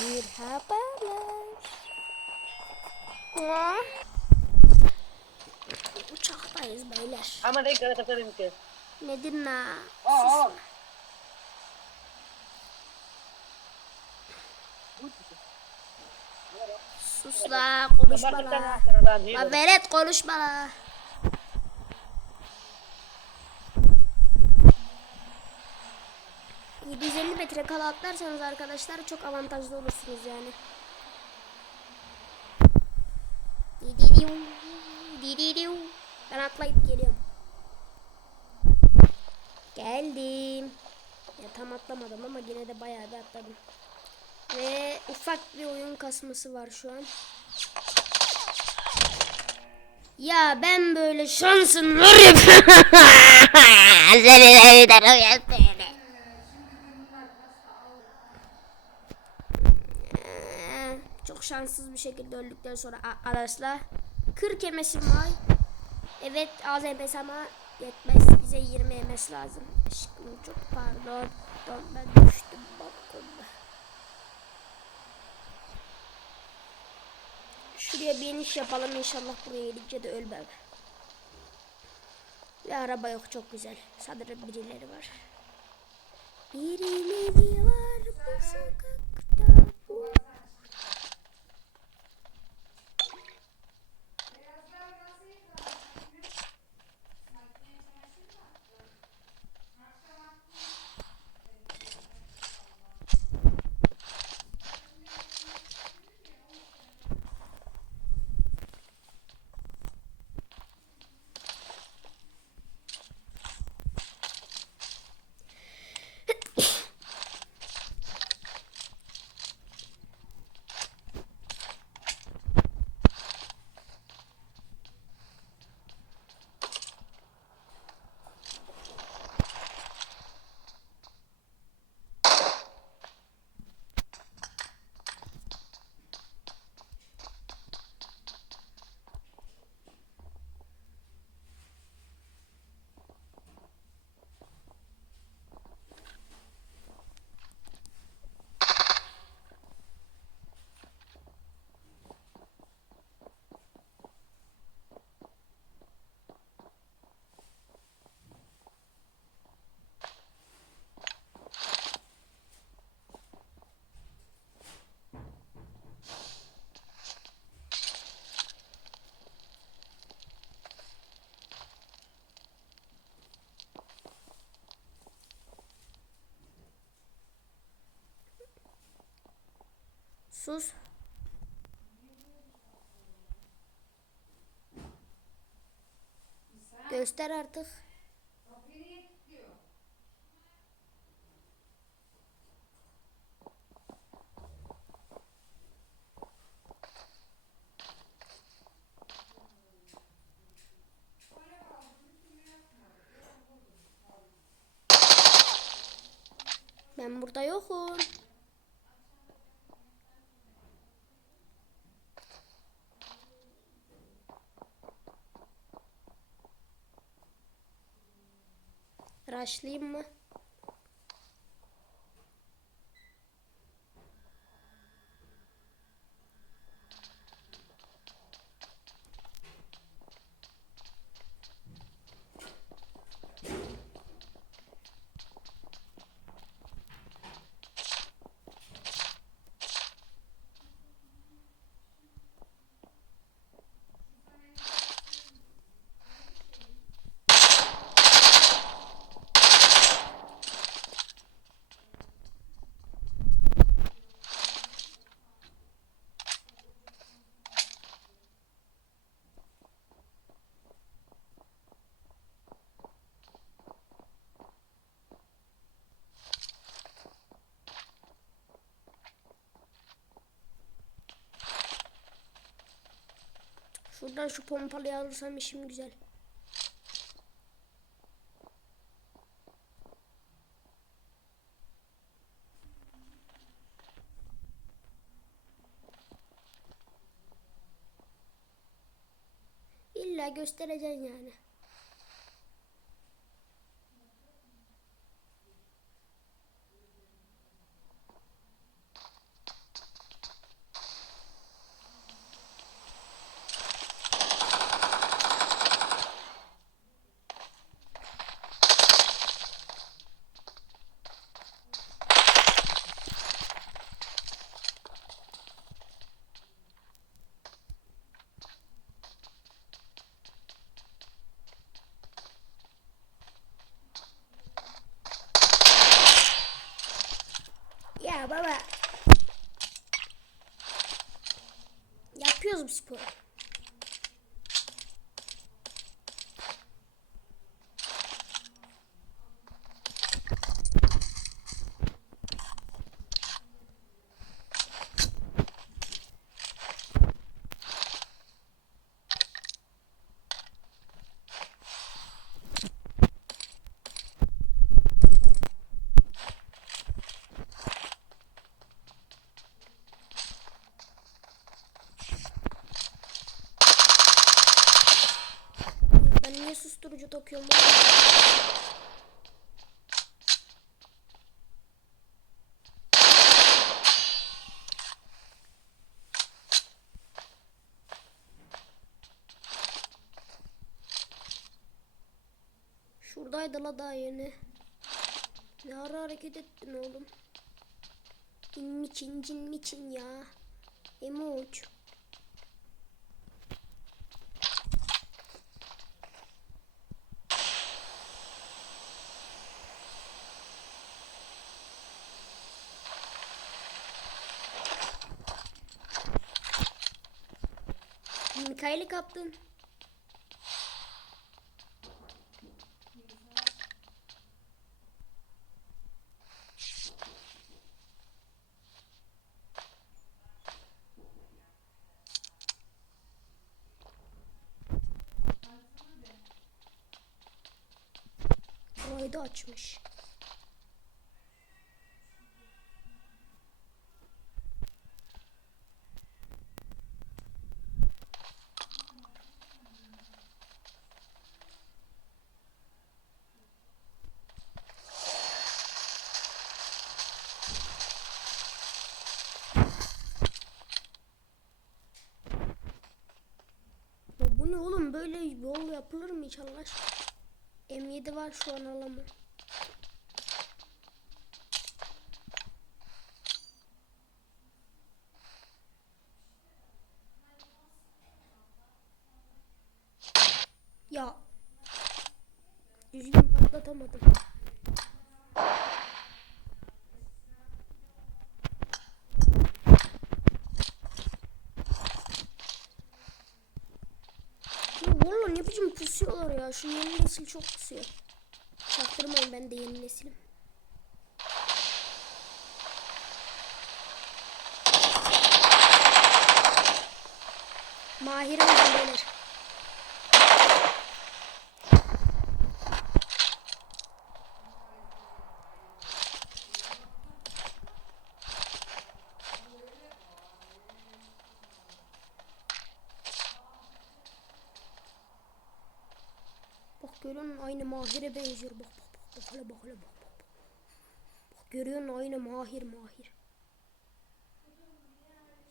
Merhabalar. Aa. Uçaktayız beyler. Ama ne kadar takarım ki? Nedir na? Aa. Sus la konuşma la. Berat konuşma la. ...750 metre kala atlarsanız arkadaşlar çok avantajlı olursunuz yani. Ben atlayıp geliyorum. Geldim. Ya tam atlamadım ama yine de bayağı bir atladım. Ve ufak bir oyun kasması var şu an. Ya ben böyle şansın var ya. Seni evden uyan seni. Ee, Çok şanssız bir şekilde öldükten sonra arkadaşlar 40 emesim var. Evet az emes ama yetmez. Bize 20 emes lazım. Aşkım çok pardon. Ben düştüm balkonda. Şuraya bir iniş yapalım inşallah buraya gidince de ölmem. Ve araba yok çok güzel. Sanırım birileri var. Birileri var bu sokakta. Sus. Göster artık. Ben burada yokum. Raşlayayım mı? Şuradan şu pompalıyı alırsam işim güzel. İlla göstereceksin yani. Ya baba. Yapıyoruz bu sporu. Ya ben niye oğlum? Şuradaydı la daha yeni. Ne ara hareket ettin oğlum? Cin için cin için ya. Emoç. Mikail'i kaptın. Burayı da açmış. Ya bu ne oğlum böyle yol yapılır mı hiç Allah aşkına? M7 var şu an alamam. Ya düzgün patlatamadım. Ya valla ne biçim pusuyorlar Şu yeni nesil çok pusuyor. Çaktırmayın ben de yeni nesilim. Mahir'im beyler. Bak görüyor musun aynı Mahir'e benziyor. Bak bak bak bak hele bak hele bak bak. Bak, bak görüyor musun aynı Mahir Mahir.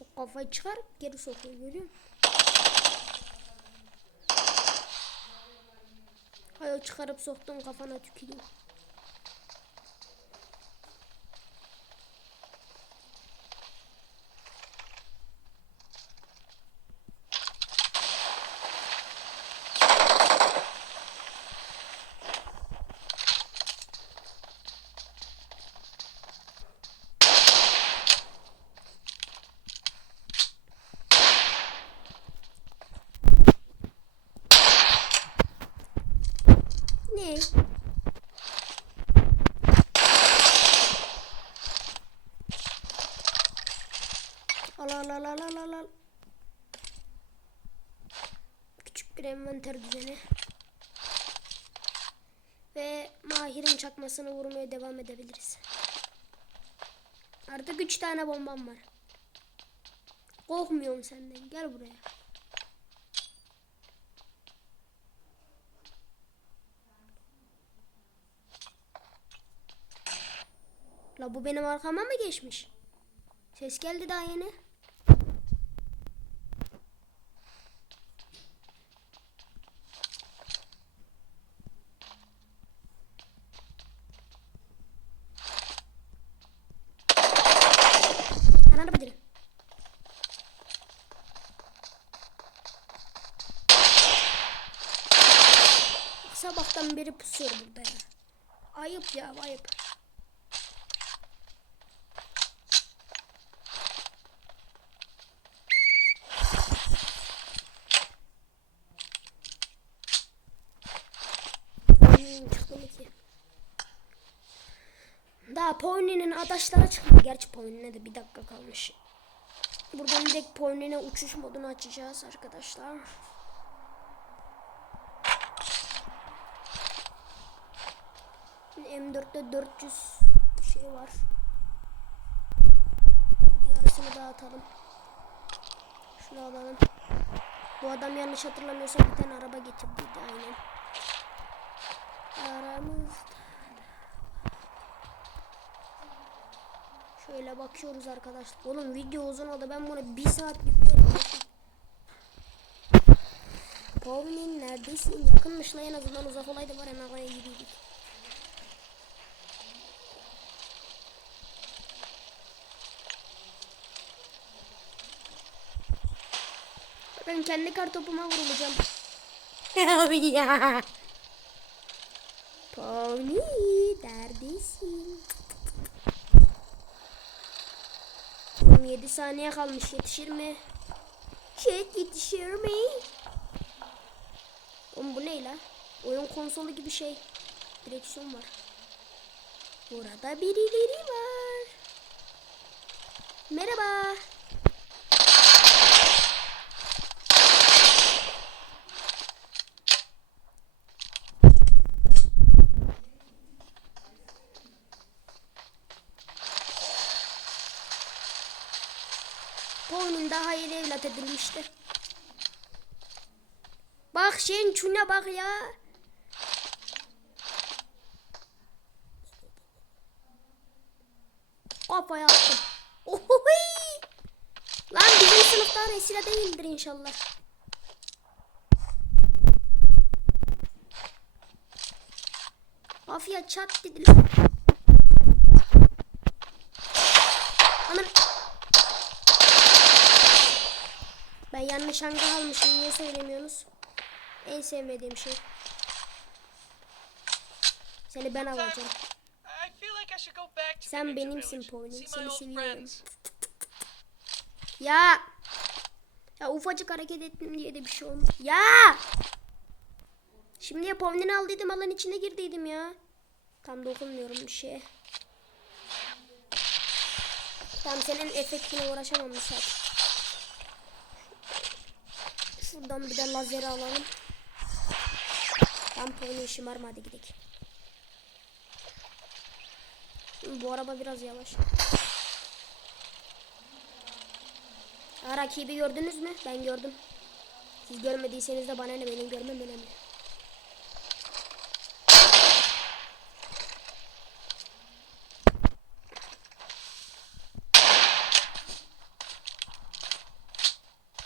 Bak kafayı çıkar geri sokuyor görüyor musun? Hayır çıkarıp soktun kafana tüküreyim. Ne? Al. Küçük bir envanter düzeni. Ve Mahir'in çakmasını vurmaya devam edebiliriz. Artık üç tane bombam var. Korkmuyorum senden. Gel buraya. La bu benim arkama mı geçmiş? Ses geldi daha yeni. biri pusuyor burada ya. Ayıp ya ayıp. Hmm, Daha Pony'nin adaşlara çıkmadı. Gerçi Pony'ne de bir dakika kalmış. Buradan direkt Pony'ne uçuş modunu açacağız arkadaşlar. M4'te 400 şey var. Bir arasını dağıtalım. Şunu alalım. Bu adam yanlış hatırlamıyorsam bir tane araba getirdiydi aynen. Aramızda. Şöyle bakıyoruz arkadaşlar. Oğlum video uzun oldu. Ben bunu bir saat yüklerim. Pauline neredesin? Yakınmış lan en azından uzak olaydı var hemen oraya gidiyorduk. Ben kendi kartopuma vurulacağım. ya. Pony neredesin? 27 saniye kalmış yetişir mi? Chat yetişir mi? Oğlum bu ne la? Oyun konsolu gibi şey. Direksiyon var. Burada birileri var. Merhaba. Pony'nin daha yeni evlat edilmişti. Bak şeyin şuna bak ya. Kafaya attım. Ohoy! Lan bizim sınıfta Resila değildir inşallah. Afya çat dedi. Yanlış hangi almışım niye söylemiyorsunuz? En sevmediğim şey. Seni ben alacağım. Sen benimsin Pony. Seni seviyorum. Ya. Ya ufacık hareket ettim diye de bir şey olmaz. Ya. Şimdi ya Pony'ni aldıydım alan içine girdiydim ya. Tam dokunmuyorum bir şeye. Tam senin efektine uğraşamam bir saat. Şuradan bir de lazeri alalım. Tam Pony şımarma hadi gidelim. Bu araba biraz yavaş. Ha, rakibi gördünüz mü? Ben gördüm. Siz görmediyseniz de bana ne benim görmem önemli.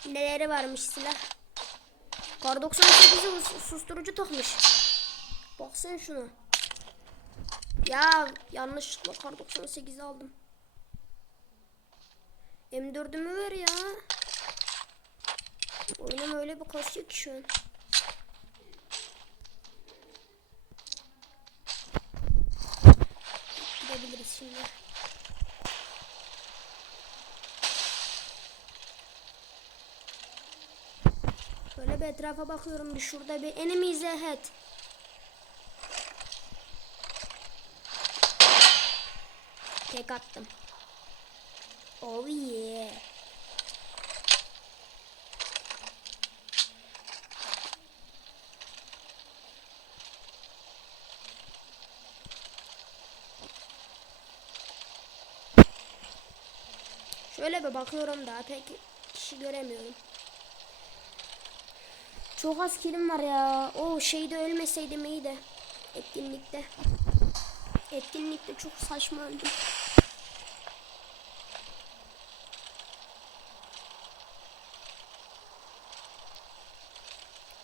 Neleri varmış silah? Kar 98'i sus- susturucu takmış. Baksana şuna. Ya yanlışlıkla kar 98'i aldım. M4'ümü ver ya. Oyunum öyle bir kasıyor ki şu an. Gidebiliriz şimdi. Şöyle etrafa bakıyorum. Bir şurada bir enemies ahead. Tek attım. Oh yeah. Şöyle bir bakıyorum da pek kişi göremiyorum. Çok az kilim var ya. O şeyde ölmeseydim iyiydi. Etkinlikte. Etkinlikte çok saçma öldüm.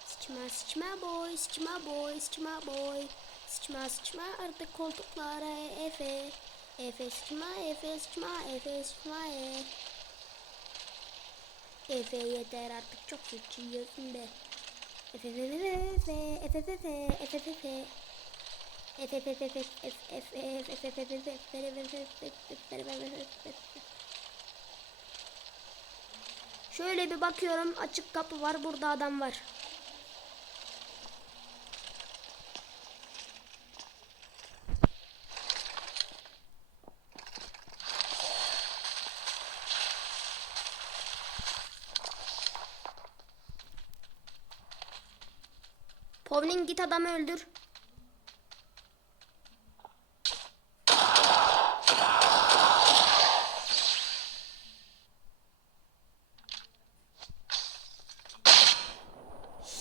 Sıçma sıçma boy, sıçma boy, sıçma boy. Sıçma sıçma artık koltuklara Efe. Efe sıçma, Efe sıçma, Efe sıçma e. Efe yeter artık çok sıçıyorsun be. Şöyle bir bakıyorum açık kapı var burada adam var. Git adamı öldür.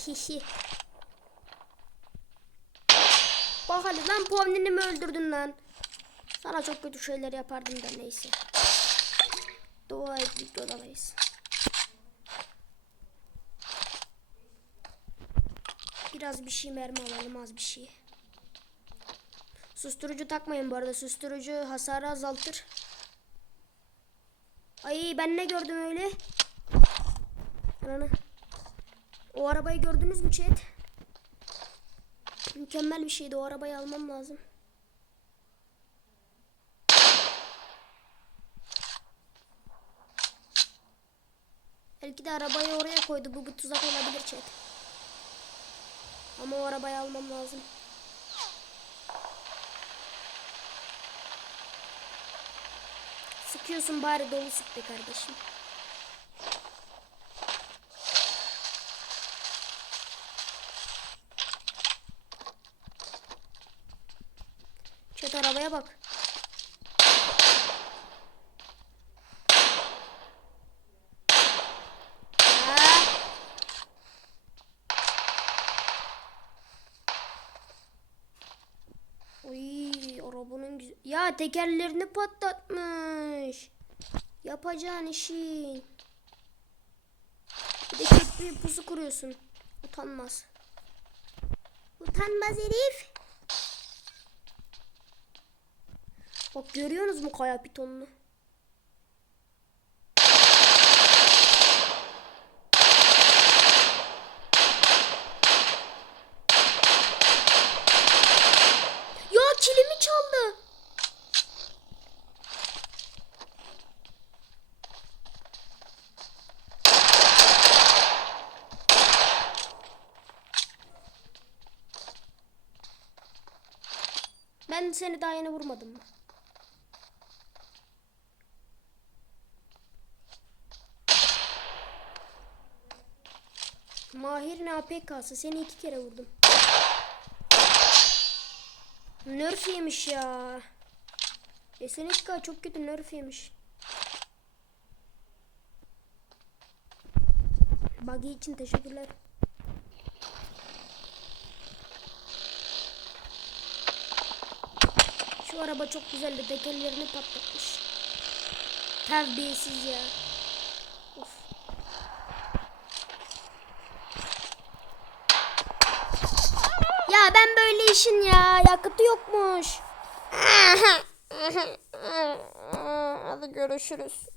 Hihi. Bak hadi lan Povnin'i mi öldürdün lan? Sana çok kötü şeyler yapardım da neyse. Dua et videodayız. Biraz bir şey mermi alalım az bir şey. Susturucu takmayın bu arada. Susturucu hasarı azaltır. Ay ben ne gördüm öyle? Ananı. O arabayı gördünüz mü chat? Mükemmel bir şeydi. O arabayı almam lazım. Belki de arabayı oraya koydu. Bu bir tuzak olabilir chat. Ama o arabayı almam lazım. Sıkıyorsun bari dolu sık be kardeşim. Tekerlerini patlatmış. Yapacağın işin. Bir de köprüye pusu kuruyorsun. Utanmaz. Utanmaz herif. Bak görüyorsunuz mu kaya pitonunu? Ya kilimi çaldı. Ben seni daha yeni vurmadım mı? Mahir ne APK'sı seni iki kere vurdum. Nerf yemiş ya. SNK çok kötü nerf yemiş. Buggy için teşekkürler. Şu araba çok güzeldi. Tekerlerini patlatmış. Terbiyesiz ya. Of. Ya ben böyle işin ya. Yakıtı yokmuş. Hadi görüşürüz.